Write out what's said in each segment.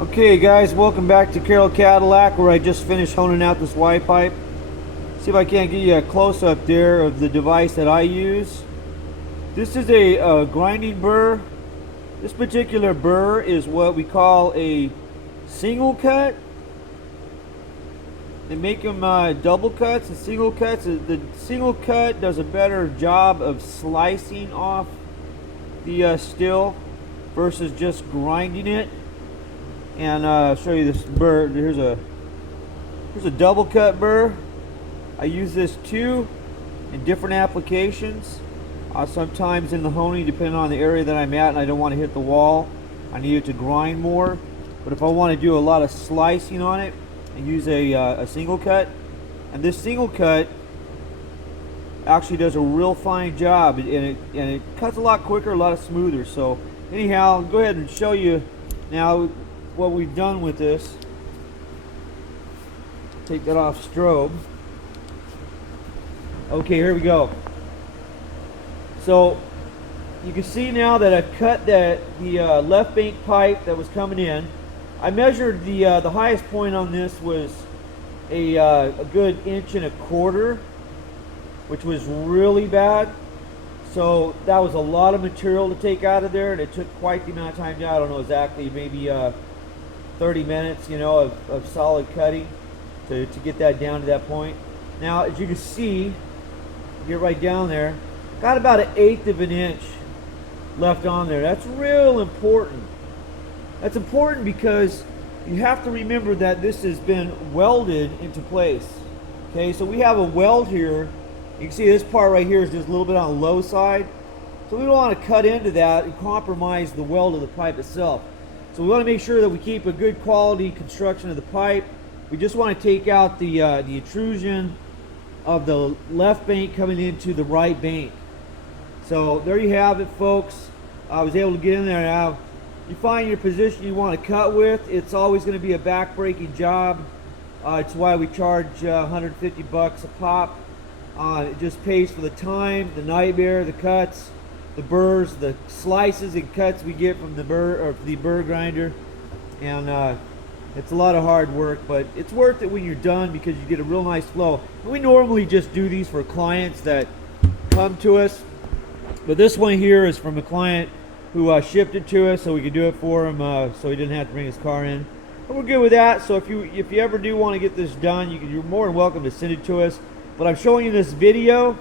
Okay guys, welcome back to Carroll Cadillac, where I just finished honing out this Y pipe. See if I can't get you a close-up there of the device that I use. This is a grinding burr. This particular burr is what we call a single cut. They make them double cuts and single cuts. The single cut does a better job of slicing off the steel versus just grinding it. And I'll show you this burr. Here's a double cut burr. I use this too in different applications. Sometimes in the honing, depending on the area that I'm at and I don't want to hit the wall, I need it to grind more. But if I want to do a lot of slicing on it, I use a single cut. And this single cut actually does a real fine job, and it cuts a lot quicker, a lot smoother. So anyhow, I'll go ahead and show you now what we've done with this. Take that off strobe. Okay, here we go. So you can see now that I've cut the left bank pipe that was coming in. I measured the highest point on this was a good 1.25 inches, which was really bad. So that was a lot of material to take out of there, and it took quite the amount of time. I don't know exactly, maybe 30 minutes, you know, of solid cutting to get that down to that point. Now, as you can see, get right down there, got about 1/8 of an inch left on there. That's real important. That's important because you have to remember that this has been welded into place. Okay, so we have a weld here. You can see this part right here is just a little bit on the low side. So we don't want to cut into that and compromise the weld of the pipe itself. So we want to make sure that we keep a good quality construction of the pipe. We just want to take out the intrusion of the left bank coming into the right bank. So there you have it, folks. I was able to get in there. Now you find your position you want to cut with. It's always going to be a back-breaking job. It's why we charge $150 a pop. It just pays for the time, the nightmare, the cuts, the burrs, the slices and cuts we get from the burr grinder, and it's a lot of hard work, but it's worth it when you're done because you get a real nice flow. And we normally just do these for clients that come to us, but this one here is from a client who shipped it to us so we could do it for him, so he didn't have to bring his car in. But we're good with that. So if you ever do want to get this done, you're more than welcome to send it to us. But I'm showing you this video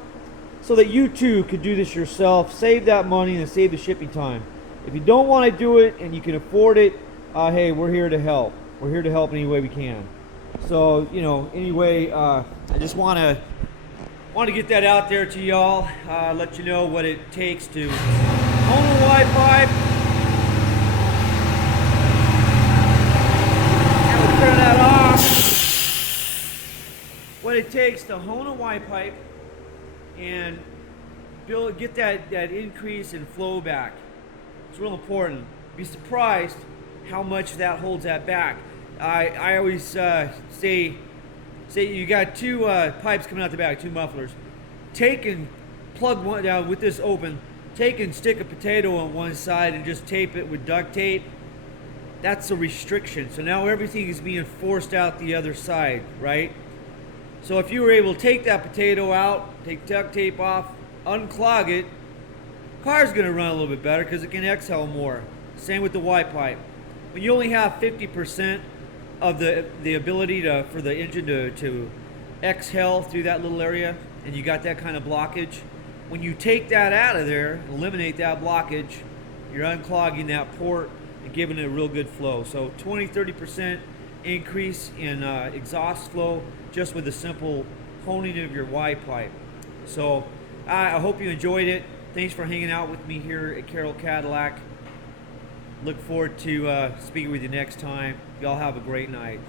so that you too could do this yourself, save that money and save the shipping time. If you don't want to do it and you can afford it, hey, we're here to help. We're here to help any way we can. So, you know, anyway, I just want to get that out there to y'all, let you know what it takes to hone a Y pipe. And we'll turn that off. What it takes to hone a Y pipe and get that increase in flow back. It's real important. Be surprised how much that holds that back. I always say you got two pipes coming out the back, two mufflers. Take and plug one down with this open. Take and stick a potato on one side and just tape it with duct tape. That's a restriction. So now everything is being forced out the other side, right? So if you were able to take that potato out, take duct tape off, unclog it, car's going to run a little bit better because it can exhale more. Same with the Y pipe. When you only have 50% of the ability for the engine to exhale through that little area, and you got that kind of blockage, when you take that out of there, eliminate that blockage, you're unclogging that port and giving it a real good flow. So 20-30% increase in exhaust flow just with a simple honing of your Y pipe. So I hope you enjoyed it. Thanks for hanging out with me here at Carroll Cadillac. Look forward to speaking with you next time. Y'all have a great night.